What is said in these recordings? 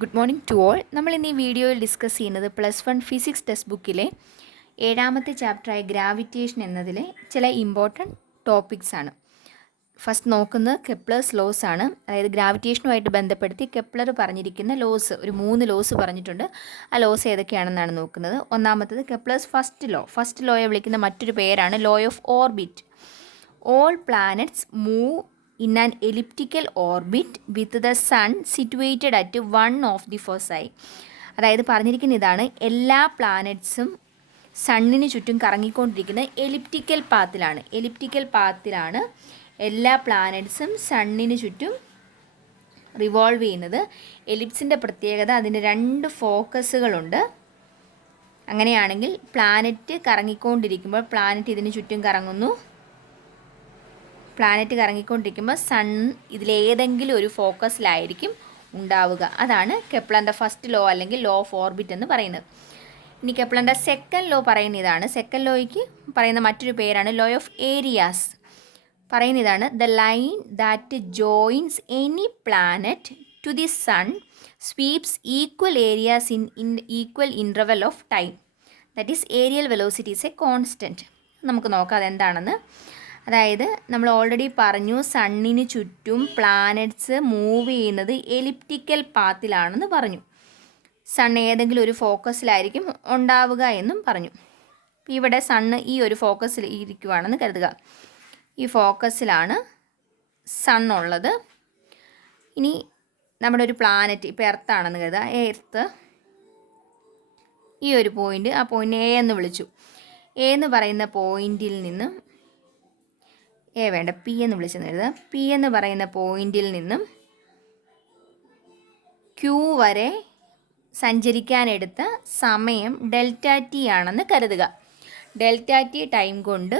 Good morning to all. നമ്മൾ ഇന്ന് ഈ വീഡിയോയിൽ ഡിസ്കസ് ചെയ്യുന്നത് +1 ഫിസിക്സ് ടെക്സ്റ്റ് ബുക്കിലെ 7ാമത്തെ ചാപ്റ്ററായ ഗ്രാവിറ്റേഷൻ എന്നതിലെ ചില ഇമ്പോർട്ടൻറ്റ് ടോപ്പിക്സ് ആണ്. ഫസ്റ്റ് നോക്കുന്നത് കെപ്ലേഴ്സ് ലോസ് ആണ്. അതായത് ഗ്രാവിറ്റേഷനുമായിട്ട് ബന്ധപ്പെടുത്തി കെപ്ലർ പറഞ്ഞിരിക്കുന്ന ലോസ്, ഒരു 3 ലോസ് പറഞ്ഞിട്ടുണ്ട്. ആ ലോസ് ഏതൊക്കെയാണെന്നാണ് നോക്കുന്നത്. ഒന്നാമത്തത് കെപ്ലേഴ്സ് ഫസ്റ്റ് ലോയെ വിളിക്കുന്ന മറ്റൊരു പേരാണ് law of orbit. All planets move in an elliptical orbit with the sun situated at one of the foci. അതായത് പറഞ്ഞിരിക്കുന്ന ഇതാണ്, എല്ലാ പ്ലാനറ്റ്സും സണ്ണിന് ചുറ്റും കറങ്ങിക്കൊണ്ടിരിക്കുന്ന എലിപ്റ്റിക്കൽ പാത്തിലാണ് എല്ലാ പ്ലാനറ്റ്സും സണ്ണിന് ചുറ്റും റിവോൾവ് ചെയ്യുന്നത്. എലിപ്സിൻ്റെ പ്രത്യേകത, അതിന് 2 ഫോക്കസുകളുണ്ട്. അങ്ങനെയാണെങ്കിൽ പ്ലാനറ്റ് കറങ്ങിക്കൊണ്ടിരിക്കുമ്പോൾ പ്ലാനറ്റ് ഇതിന് ചുറ്റും കറങ്ങുന്നു. പ്ലാനറ്റ് കറങ്ങിക്കൊണ്ടിരിക്കുമ്പോൾ സൺ ഇതിലേതെങ്കിലും ഒരു ഫോക്കസിലായിരിക്കും ഉണ്ടാവുക. അതാണ് കെപ്ലറിൻ്റെ ഫസ്റ്റ് ലോ അല്ലെങ്കിൽ ലോ ഓഫ് ഓർബിറ്റ് എന്ന് പറയുന്നത്. ഇനി കെപ്ലറിൻ്റെ സെക്കൻഡ് ലോ പറയുന്ന ഇതാണ്. സെക്കൻഡ് ലോയ്ക്ക് പറയുന്ന മറ്റൊരു പേരാണ് ലോ ഓഫ് ഏരിയാസ്. പറയുന്ന ഇതാണ്, the line that joins any planet to the sun sweeps equal areas in equal interval of time. That is areal velocity is a constant. നമുക്ക് നോക്കാം അതെന്താണെന്ന്. അതായത് നമ്മൾ ഓൾറെഡി പറഞ്ഞു, സണ്ണിന് ചുറ്റും പ്ലാനറ്റ്സ് മൂവ് ചെയ്യുന്നത് എലിപ്റ്റിക്കൽ പാത്തിലാണെന്ന് പറഞ്ഞു. സൺ ഏതെങ്കിലും ഒരു ഫോക്കസിലായിരിക്കും ഉണ്ടാവുക എന്നും പറഞ്ഞു. ഇവിടെ സണ്ണ് ഈ ഒരു ഫോക്കസിൽ ഇരിക്കുവാണെന്ന് കരുതുക. ഈ ഫോക്കസിലാണ് സണ്ണുള്ളത്. ഇനി നമ്മുടെ ഒരു പ്ലാനറ്റ്, ഇപ്പോൾ എർത്താണെന്ന് കരുതുക. എർത്ത് ഈ ഒരു പോയിൻ്റ്, ആ പോയിൻ്റ് എ എന്ന് വിളിച്ചു. എ എന്ന് പറയുന്ന പോയിൻറ്റിൽ നിന്നും പി എന്ന് വിളിച്ചെന്ന് കരുതുക. പി എന്ന് പറയുന്ന പോയിന്റിൽ നിന്നും ക്യൂ വരെ സഞ്ചരിക്കാനെടുത്ത സമയം ഡെൽറ്റ ടി ആണെന്ന് കരുതുക. ഡെൽറ്റ ടി ടൈം കൊണ്ട്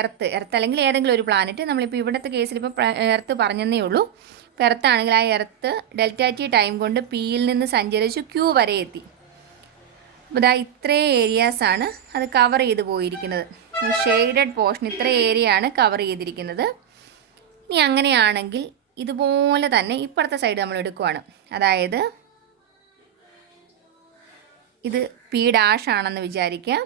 എർത്ത് അല്ലെങ്കിൽ ഏതെങ്കിലും ഒരു പ്ലാനറ്റ്, നമ്മളിപ്പോൾ ഇവിടുത്തെ കേസിൽ ഇപ്പോൾ എർത്ത് പറഞ്ഞതേ ഉള്ളൂ. ഇപ്പോൾ എർത്താണെങ്കിൽ ആ എർത്ത് ഡെൽറ്റ ടി ടൈം കൊണ്ട് പിയിൽ നിന്ന് സഞ്ചരിച്ച് ക്യൂ വരെ എത്തി. അപ്പോൾ ഇതാ ഇത്രയും ഏരിയാസാണ് അത് കവർ ചെയ്ത് പോയിരിക്കുന്നത്. ഈ ഷെയ്ഡഡ് പോർഷൻ ഇത്ര ഏരിയ ആണ് കവർ ചെയ്തിരിക്കുന്നത്. ഇനി അങ്ങനെയാണെങ്കിൽ ഇതുപോലെ തന്നെ ഇപ്പുറത്തെ സൈഡ് നമ്മൾ എടുക്കുവാണ്. അതായത് ഇത് പി ഡാഷ് ആണെന്ന് വിചാരിക്കുക,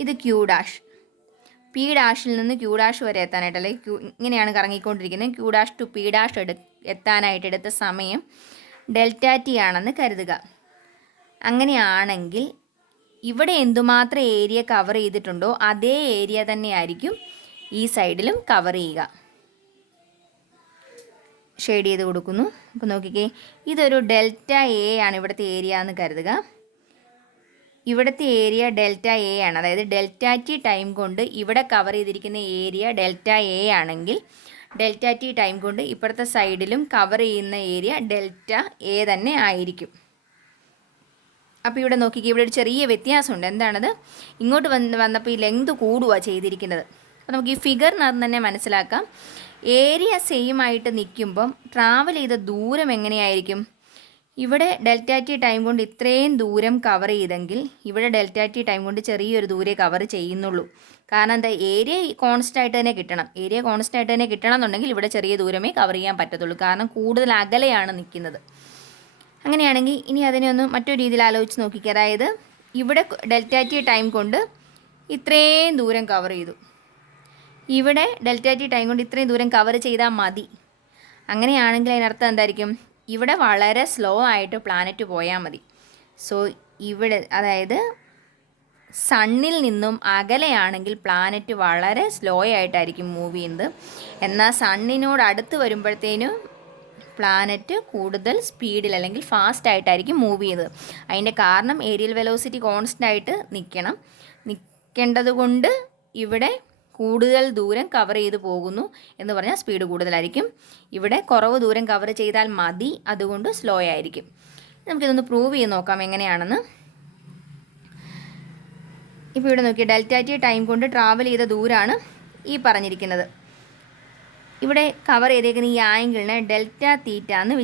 ഇത് ക്യൂ ഡാഷ്. പി ഡാഷിൽ നിന്ന് ക്യൂ ഡാഷ് വരെ എത്താനായിട്ട്, അല്ലെങ്കിൽ ഇങ്ങനെയാണ് കറങ്ങിക്കൊണ്ടിരിക്കുന്നത്. Q dash to P dash എത്താനായിട്ട് എടുത്ത സമയം ഡെൽറ്റ ടി ആണെന്ന് കരുതുക. അങ്ങനെയാണെങ്കിൽ ഇവിടെ എന്തുമാത്രം ഏരിയ കവർ ചെയ്തിട്ടുണ്ടോ അതേ ഏരിയ തന്നെയായിരിക്കും ഈ സൈഡിലും കവർ ചെയ്യുക. ഷെയ്ഡ് ചെയ്ത് കൊടുക്കുന്നു. അപ്പോൾ നോക്കിക്കേ, ഇതൊരു ഡെൽറ്റ എ ആണ് ഇവിടുത്തെ ഏരിയ എന്ന് കരുതുക. ഇവിടുത്തെ ഏരിയ ഡെൽറ്റ എ ആണ്. അതായത് ഡെൽറ്റ ടി ടൈം കൊണ്ട് ഇവിടെ കവർ ചെയ്തിരിക്കുന്ന ഏരിയ ഡെൽറ്റ എ ആണെങ്കിൽ ഡെൽറ്റ ടി ടൈം കൊണ്ട് ഇപ്പുറത്തെ സൈഡിലും കവർ ചെയ്യുന്ന ഏരിയ ഡെൽറ്റ എ തന്നെ ആയിരിക്കും. അപ്പോൾ ഇവിടെ നോക്കിക്കേ, ഇവിടെ ഒരു ചെറിയ വ്യത്യാസമുണ്ട്. എന്താണത്? ഇങ്ങോട്ട് വന്നപ്പോൾ ഈ ലെങ്ത് കൂടുകയാണ് ചെയ്തിരിക്കുന്നത്. അപ്പോൾ നമുക്ക് ഈ ഫിഗറിനകത്ത് തന്നെ മനസ്സിലാക്കാം. ഏരിയ സെയിം ആയിട്ട് നിൽക്കുമ്പം ട്രാവൽ ചെയ്ത ദൂരം എങ്ങനെയായിരിക്കും? ഇവിടെ ഡെൽറ്റ ടി ടൈം കൊണ്ട് ഇത്രയും ദൂരം കവർ ചെയ്തെങ്കിൽ ഇവിടെ ഡെൽറ്റ ടി ടൈം കൊണ്ട് ചെറിയൊരു ദൂരെ കവർ ചെയ്യുന്നുള്ളൂ. കാരണം എന്താ? ഏരിയ കോൺസ്റ്റൻ്റ് ആയിട്ട് തന്നെ കിട്ടണം. ഏരിയ കോൺസ്റ്റൻ്റ് ആയിട്ട് തന്നെ കിട്ടണം എന്നുണ്ടെങ്കിൽ ഇവിടെ ചെറിയ ദൂരമേ കവർ ചെയ്യാൻ പറ്റത്തുള്ളൂ. കാരണം കൂടുതൽ അകലെയാണ് നിൽക്കുന്നത്. അങ്ങനെയാണെങ്കിൽ ഇനി അതിനെ ഒന്ന് മറ്റൊരു രീതിയിൽ ആലോചിച്ച് നോക്കിക്കുക. അതായത് ഇവിടെ ഡെൽറ്റ ടി ടൈം കൊണ്ട് ഇത്രയും ദൂരം കവർ ചെയ്തു, ഇവിടെ ഡെൽറ്റ ടി ടൈം കൊണ്ട് ഇത്രയും ദൂരം കവർ ചെയ്താൽ മതി. അങ്ങനെയാണെങ്കിൽ അതിനർത്ഥം എന്തായിരിക്കും? ഇവിടെ വളരെ സ്ലോ ആയിട്ട് പ്ലാനറ്റ് പോയാൽ മതി. സോ ഇവിടെ, അതായത് സണ്ണിൽ നിന്നും അകലെയാണെങ്കിൽ പ്ലാനറ്റ് വളരെ സ്ലോ ആയിട്ടായിരിക്കും മൂവ് ചെയ്യുന്നത്. എന്നാൽ സണ്ണിനോട് അടുത്ത് വരുമ്പോഴത്തേനും പ്ലാനറ്റ് കൂടുതൽ സ്പീഡിൽ അല്ലെങ്കിൽ ഫാസ്റ്റ് ആയിട്ടായിരിക്കും മൂവ് ചെയ്യുന്നത്. അതിൻ്റെ കാരണം ഏരിയൽ വെലോസിറ്റി കോൺസ്റ്റൻ്റ് ആയിട്ട് നിൽക്കേണ്ടത് കൊണ്ട് ഇവിടെ കൂടുതൽ ദൂരം കവർ ചെയ്ത് പോകുന്നു എന്ന് പറഞ്ഞാൽ സ്പീഡ് കൂടുതലായിരിക്കും. ഇവിടെ കുറവ് ദൂരം കവർ ചെയ്താൽ മതി, അതുകൊണ്ട് സ്ലോ ആയിരിക്കും. നമുക്കിതൊന്ന് പ്രൂവ് ചെയ്ത് നോക്കാം എങ്ങനെയാണെന്ന്. ഇപ്പോൾ ഇവിടെ നോക്കി, ഡെൽറ്റ ടി ടൈം കൊണ്ട് ട്രാവൽ ചെയ്ത ദൂരമാണ് ഈ പറഞ്ഞിരിക്കുന്നത്. ഇവിടെ കവർ ചെയ്തേക്കുന്ന ഈ ആംഗിളിനെ ഡെൽറ്റ തീറ്റ എന്ന്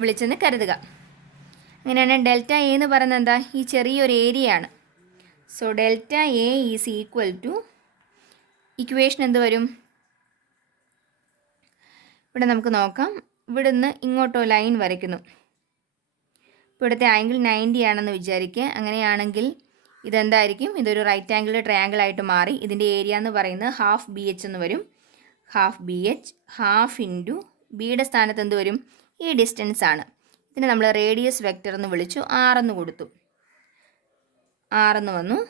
വിളിച്ചെന്ന് കരുതുക. അങ്ങനെയാണ് ഡെൽറ്റ എ എന്ന് പറയുന്നത് എന്താ? ഈ ചെറിയൊരു ഏരിയ ആണ്. So delta A is equal to, equation എന്ത് വരും? ഇവിടെ നമുക്ക് നോക്കാം. ഇവിടുന്ന് ഇങ്ങോട്ടോ ലൈൻ വരയ്ക്കുന്നു. ഇപ്പോൾ ഇവിടുത്തെ ആംഗിൾ 90 ആണെന്ന് വിചാരിക്കുക. അങ്ങനെയാണെങ്കിൽ ഇതെന്തായിരിക്കും? ഇതൊരു റൈറ്റ് ആംഗിൾ ട്രയാങ്കിൾ ആയിട്ട് മാറി. ഇതിൻ്റെ ഏരിയ എന്ന് പറയുന്നത് ഹാഫ് BH എന്ന് വരും. ഹാഫ് BH ഹാഫ് ഇൻറ്റു ബിയുടെ സ്ഥാനത്ത് എന്ത് വരും? ഈ ഡിസ്റ്റൻസ് ആണ്. ഇതിനെ നമ്മൾ റേഡിയസ് വെക്റ്റർ എന്ന് വിളിച്ചു. 6 എന്ന് കൊടുത്തു. 6 എന്ന് വന്നു.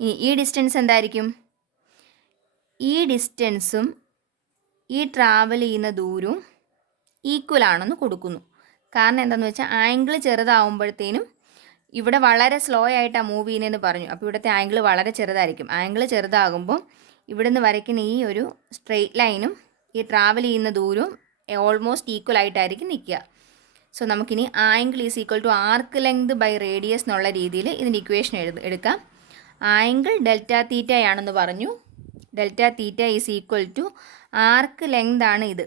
ഇനി ഈ ഡിസ്റ്റൻസ് എന്തായിരിക്കും? ഈ ഡിസ്റ്റൻസും ഈ ട്രാവൽ ചെയ്യുന്ന ദൂരവും ഈക്വൽ ആണെന്ന് കൊടുക്കുന്നു. കാരണം എന്താണെന്ന് വെച്ചാൽ ആംഗിൾ ചെറുതാവുമ്പോഴത്തേനും ഇവിടെ വളരെ സ്ലോ ആയിട്ടാണ് മൂവ് ചെയ്യുന്നതെന്ന് പറഞ്ഞു. അപ്പോൾ ഇവിടുത്തെ ആംഗിൾ വളരെ ചെറുതായിരിക്കും. ആംഗിൾ ചെറുതാകുമ്പോൾ ഇവിടെ നിന്ന് വരയ്ക്കുന്ന ഈ ഒരു സ്ട്രെയിറ്റ് ലൈനും ഈ ട്രാവൽ ചെയ്യുന്ന ദൂരവും ഓൾമോസ്റ്റ് ഈക്വൽ ആയിട്ടായിരിക്കും നിൽക്കുക. സോ നമുക്കിനി angle is equal to arc length by radius എന്നുള്ള രീതിയിൽ ഇതിൻ്റെ ഇക്വേഷൻ എടുക്കാം. ആംഗിൾ ഡെൽറ്റ തീറ്റ ആണെന്ന് പറഞ്ഞു. Delta theta is equal to arc length ആണ് ഇത്,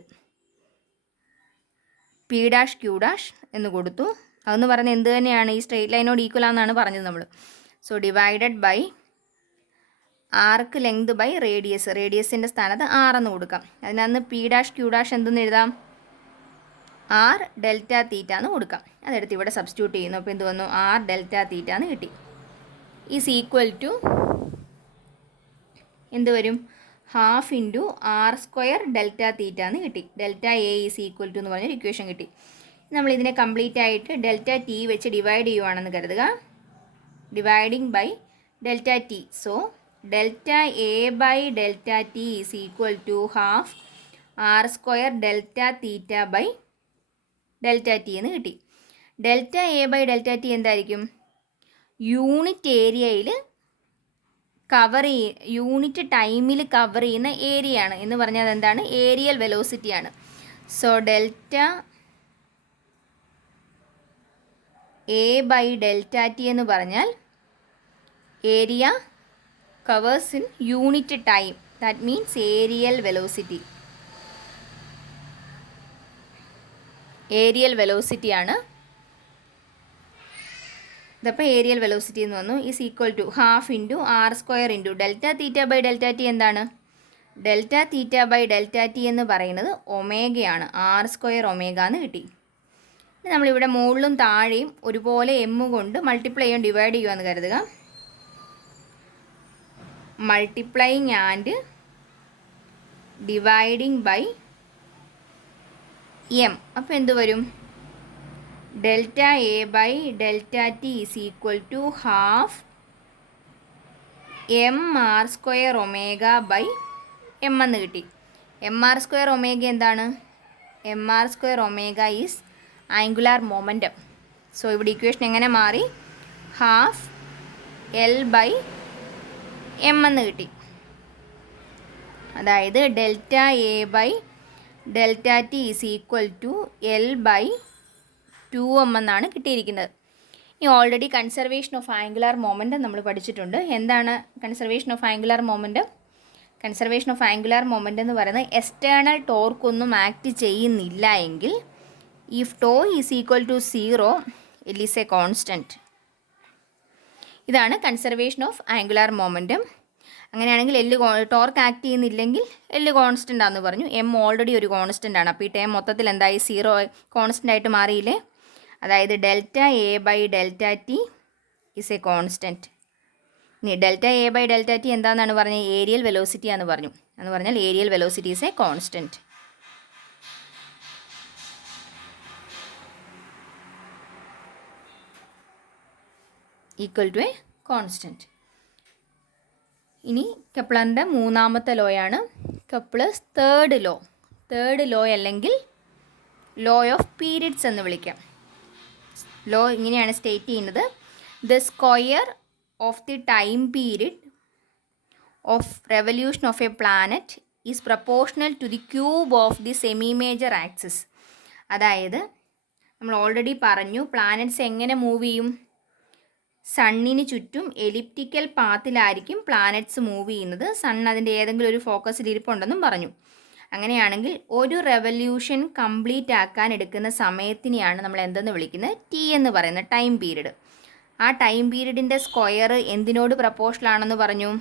P ഡാഷ് Q ഡാഷ് എന്ന് കൊടുത്തു. അതെന്ന് പറഞ്ഞാൽ എന്ത് തന്നെയാണ്? ഈ സ്ട്രെയിറ്റ് ലൈനോട് ഈക്വൽ ആണെന്നാണ് പറഞ്ഞത് നമ്മൾ. So divided by arc length by radius. റേഡിയസിൻ്റെ സ്ഥാനത്ത് 6 എന്ന് കൊടുക്കാം. അതിനകത്ത് P ഡാഷ് Q ഡാഷ് എന്തെന്ന് എഴുതാം? R ഡെൽറ്റ തീറ്റ എന്ന് കൊടുക്കാം. അതെടുത്ത് ഇവിടെ സബ്സ്റ്റിറ്റ്യൂട്ട് ചെയ്യുന്നു. അപ്പോൾ എന്ത് വന്നു? R ഡെൽറ്റ തീറ്റ എന്ന് കിട്ടി. ഈസ് ഈക്വൽ ടു എന്ത് വരും? Half into R square delta theta എന്ന് കിട്ടി. Delta A is equal to എന്ന് പറഞ്ഞൊരു ഇക്വേഷൻ കിട്ടി. നമ്മളിതിനെ കംപ്ലീറ്റ് ആയിട്ട് ഡെൽറ്റ ടി വെച്ച് ഡിവൈഡ് ചെയ്യുവാണെന്ന് കരുതുക. Dividing by delta T. So delta A by delta T is equal to half R square delta theta by delta T എന്ന് കിട്ടി. Delta A by delta T എന്തായിരിക്കും? Unit ഏരിയയിൽ unit ടൈമിൽ cover ചെയ്യുന്ന area ആണ് എന്ന് പറഞ്ഞാൽ അതെന്താണ്? ഏരിയൽ വെലോസിറ്റിയാണ്. So delta A by delta T എന്ന് പറഞ്ഞാൽ area covers in unit time. That means areal velocity. Areal വെലോസിറ്റിയാണ്. ഇതപ്പോൾ ഏരിയൽ വെലോസിറ്റി എന്ന് വന്നു. Is equal to half into R square into delta theta by delta T എന്താണ്? Delta theta by delta T എന്ന് പറയുന്നത് ഒമേഗയാണ്. R square omega എന്ന് കിട്ടി. നമ്മളിവിടെ മുകളിലും താഴെയും ഒരുപോലെ എം കൊണ്ട് മൾട്ടിപ്ലൈ ചെയ്യാൻ ഡിവൈഡ് ചെയ്യുമെന്ന് കരുതുക. Multiplying and dividing by M. അപ്പോൾ എന്ത് വരും? Delta A by delta T is equal to half M R square omega by M എന്ന് കിട്ടി. എം ആർ സ്ക്വയർ ഒമേഗ എന്താണ്? M R square omega is angular momentum. So ഇവിടെ equation എങ്ങനെ മാറി? Half L by M എന്ന് കിട്ടി. അതായത് delta A by delta T is equal to L by 2m എന്നാണ് കിട്ടിയിരിക്കുന്നത്. ഈ already conservation of angular momentum നമ്മൾ പഠിച്ചിട്ടുണ്ട്. എന്താണ് conservation of angular momentum? Conservation of angular momentum എന്ന് പറയുന്നത് എക്സ്റ്റേണൽ ടോർക്കൊന്നും ആക്ട് ചെയ്യുന്നില്ല എങ്കിൽ if tau is equal to 0 L is a constant. ഇതാണ് കൺസർവേഷൻ ഓഫ് ആംഗുലാർ മൊമെൻറ്റം. അങ്ങനെയാണെങ്കിൽ ടോർക്ക് ആക്ട് ചെയ്യുന്നില്ലെങ്കിൽ എൽ കോൺസ്റ്റൻ്റ് ആണെന്ന് പറഞ്ഞു. എം ഓൾറെഡി ഒരു കോൺസ്റ്റൻ്റ് ആണ്. അപ്പോൾ ഈ ടൈം മൊത്തത്തിൽ എന്തായി? 0 കോൺസ്റ്റൻ്റ് ആയിട്ട് മാറിയില്ലേ? അതായത് delta A by delta T is a constant. ഇനി delta A by delta T എന്താണെന്നാണ് പറഞ്ഞത്? ഏരിയൽ വെലോസിറ്റി ആണെന്ന് പറഞ്ഞു. എന്ന് പറഞ്ഞാൽ areal velocity is a constant. Equal to a constant. ഇനി കെപ്ലറിൻ്റെ മൂന്നാമത്തെ ലോയാണ് Kepler's third law. Third law അല്ലെങ്കിൽ ലോ ഓഫ് പീരിയഡ്സ് എന്ന് വിളിക്കാം. ലോ ഇങ്ങനെയാണ് സ്റ്റേറ്റ് ചെയ്യുന്നത്: the square of the time period of revolution of a planet is proportional to the cube of the semi major axis. അതായത് നമ്മൾ already പറഞ്ഞു planets എങ്ങനെ move ചെയ്യും? സണ്ണിന് ചുറ്റും എലിപ്റ്റിക്കൽ പാത്തിലായിരിക്കും പ്ലാനറ്റ്സ് മൂവ് ചെയ്യുന്നത്. സൺ അതിൻ്റെ ഏതെങ്കിലും ഒരു ഫോക്കസിൽ ഇരിപ്പുണ്ടെന്നും പറഞ്ഞു. അങ്ങനെയാണെങ്കിൽ ഒരു റെവല്യൂഷൻ കംപ്ലീറ്റ് ആക്കാൻ എടുക്കുന്ന സമയത്തിനെയാണ് നമ്മൾ എന്തെന്ന് വിളിക്കുന്നത്? ടി എന്ന് പറയുന്നത് ടൈം പീരീഡ്. ആ ടൈം പീരീഡിൻ്റെ സ്ക്വയർ എന്തിനോട് പ്രപ്പോർഷണൽ ആണെന്ന് പറഞ്ഞു?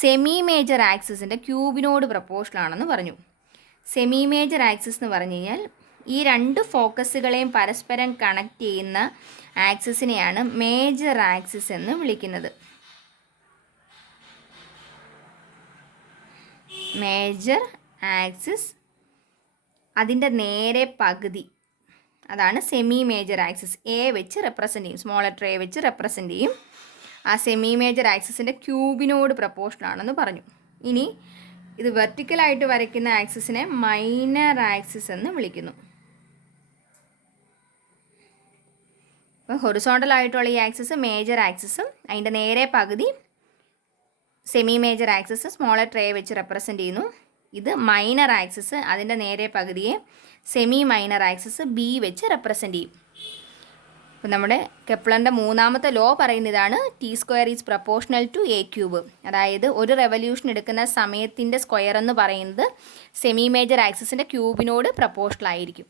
സെമി മേജർ ആക്സിസിൻ്റെ ക്യൂബിനോട് പ്രപ്പോർഷണൽ ആണെന്ന് പറഞ്ഞു. സെമി മേജർ ആക്സിസ് എന്ന് പറഞ്ഞു കഴിഞ്ഞാൽ ഈ രണ്ട് ഫോക്കസുകളെയും പരസ്പരം കണക്ട് ചെയ്യുന്ന ആക്സിസിനെയാണ് മേജർ ആക്സിസ് എന്ന് വിളിക്കുന്നത്. മേജർ ആക്സിസ്, അതിൻ്റെ നേരെ പകുതി, അതാണ് സെമി മേജർ ആക്സിസ്. എ വെച്ച് റെപ്രസെൻ്റ് ചെയ്യും, സ്മോൾ ലെറ്റർ എ വെച്ച് റെപ്രസെൻ്റ് ചെയ്യും. ആ സെമി മേജർ ആക്സിസിൻ്റെ ക്യൂബിനോട് പ്രപ്പോർഷണൽ ആണെന്ന് പറഞ്ഞു. ഇനി ഇത് വെർട്ടിക്കലായിട്ട് വരയ്ക്കുന്ന ആക്സിസിനെ മൈനർ ആക്സിസ് എന്ന് വിളിക്കുന്നു. അപ്പോൾ ഹൊറിസോണ്ടൽ ആയിട്ടുള്ള ഈ ആക്സിസ് മേജർ ആക്സിസും അതിൻ്റെ നേരെ പകുതി semi major axis small letter A വെച്ച് റെപ്രസെൻ്റ് ചെയ്യുന്നു. ഇത് മൈനർ ആക്സിസ്, അതിൻ്റെ നേരെ പകുതിയെ സെമി മൈനർ ആക്സിസ് ബി വെച്ച് റെപ്രസെൻ്റ് ചെയ്യും. അപ്പോൾ നമ്മുടെ കെപ്ലറിൻ്റെ മൂന്നാമത്തെ ലോ പറയുന്ന ഇതാണ്, T square is proportional to A cube. അതായത് ഒരു റെവല്യൂഷൻ എടുക്കുന്ന സമയത്തിൻ്റെ സ്ക്വയർ എന്ന് പറയുന്നത് സെമി മേജർ ആക്സിസിൻ്റെ ക്യൂബിനോട് പ്രപ്പോർഷണൽ ആയിരിക്കും.